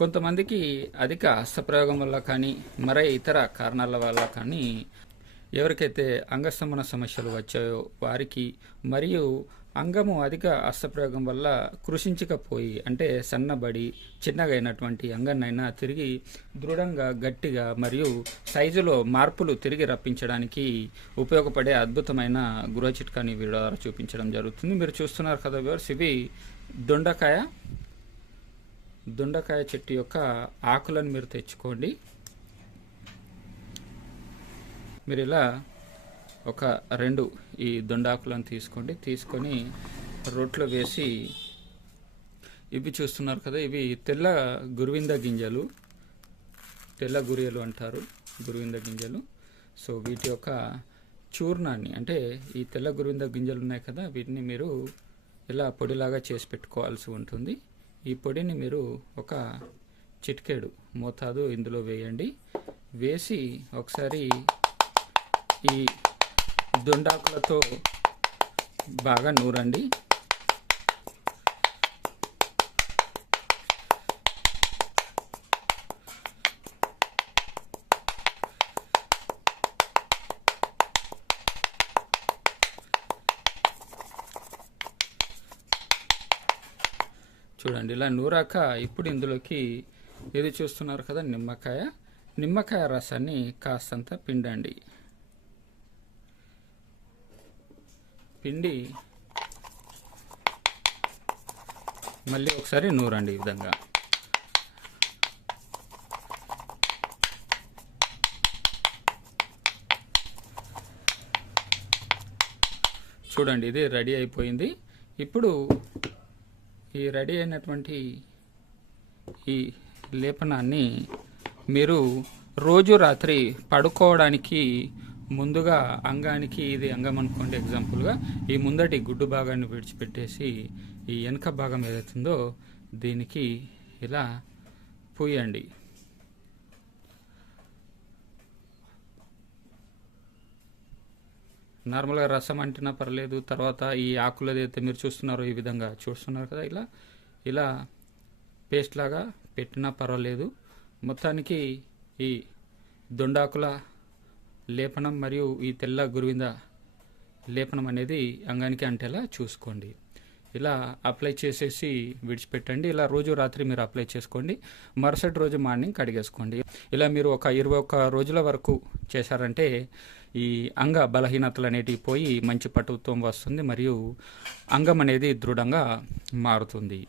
కొంతమందికి అధిక హస్తప్రయోగం వల్ల కానీ మరే ఇతర కారణాల వల్ల కానీ ఎవరికైతే అంగస్తంభన సమస్యలు వచ్చాయో వారికి మరియు అంగము అధిక హస్తప్రయోగం వల్ల కృషించకపోయి అంటే సన్నబడి చిన్నగా అయినటువంటి అంగాన్నైనా తిరిగి దృఢంగా గట్టిగా మరియు సైజులో మార్పులు తిరిగి రప్పించడానికి ఉపయోగపడే అద్భుతమైన గృహ చిట్కాని వీడియో ద్వారా చూపించడం జరుగుతుంది. మీరు చూస్తున్నారు కదా వ్యూవర్స్ ఇవి దొండకాయ దొండకాయ చెట్టు యొక్క ఆకులను మీరు తెచ్చుకోండి. మీరు ఇలా ఒక రెండు ఈ దొండాకులను తీసుకోండి. తీసుకొని రొట్లో వేసి ఇవి చూస్తున్నారు కదా ఇవి తెల్ల గురువింద గింజలు. తెల్ల గురియలు అంటారు గురువింద గింజలు. సో వీటి యొక్క చూర్ణాన్ని అంటే ఈ తెల్ల గురువింద గింజలు ఉన్నాయి కదా వీటిని మీరు ఇలా పొడిలాగా చేసి పెట్టుకోవాల్సి ఉంటుంది. ఈ పొడిని మీరు ఒక చిటికెడు మోతాదు ఇందులో వేయండి. వేసి ఒకసారి ఈ దుండాకులతో బాగా నూరండి. చూడండి ఇలా నూరాక ఇప్పుడు ఇందులోకి ఇది చూస్తున్నారు కదా? నిమ్మకాయ. నిమ్మకాయ రసాన్ని కాస్తంత పిండండి. పిండి మళ్ళీ ఒకసారి నూరండి ఈ విధంగా. చూడండి ఇది రెడీ అయిపోయింది. ఇప్పుడు ఈ రెడీ అయినటువంటి ఈ లేపనాన్ని మీరు రోజు రాత్రి పడుకోవడానికి ముందుగా అంగానికి ఇది అంగం అనుకోండి ఎగ్జాంపుల్గా ఈ ముందటి గుడ్డు భాగాన్ని విడిచిపెట్టేసి ఈ వెనక భాగం ఏదైతుందో దీనికి ఇలా పూయండి. నార్మల్గా రసం అంటినా పర్లేదు తర్వాత ఈ ఆకులు ఏదైతే మీరు చూస్తున్నారో ఈ విధంగా చూస్తున్నారు కదా ఇలా ఇలా పేస్ట్ లాగా పెట్టినా పర్వాలేదు. మొత్తానికి ఈ దొండాకుల లేపనం మరియు ఈ తెల్ల గురువింద లేపనం అనేది అంగానికి అంటేలా చూసుకోండి. ఇలా అప్లై చేసేసి విడిచిపెట్టండి. ఇలా రోజు రాత్రి మీరు అప్లై చేసుకోండి. మరుసటి రోజు మార్నింగ్ కడిగేసుకోండి. ఇలా మీరు ఒక ఇరవై ఒక్క రోజుల వరకు చేశారంటే ఈ అంగ బలహీనతలు అనేటివి పోయి మంచి పటుత్వం వస్తుంది. మరియు అంగం అనేది దృఢంగా మారుతుంది.